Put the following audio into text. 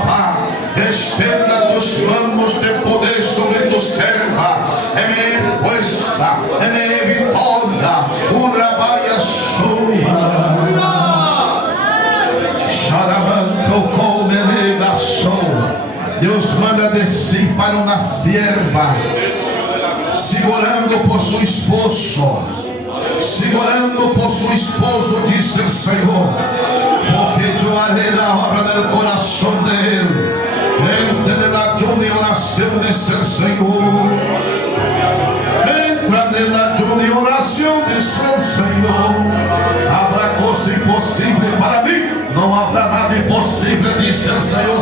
papá. Estenda tus manos de poder sobre tu serva. É força, é vitória. Urabaia sua. Charabanto com delegação. Deus manda descer para uma serva, segurando por seu esposo. Segurando por seu esposo, disse o Senhor. Porque eu harei na obra do coração dele. Entre na de oração, disse o Senhor. Entra na de oração, disse o Senhor. Haverá coisa impossível para mim. Não haverá nada impossível, disse o Senhor.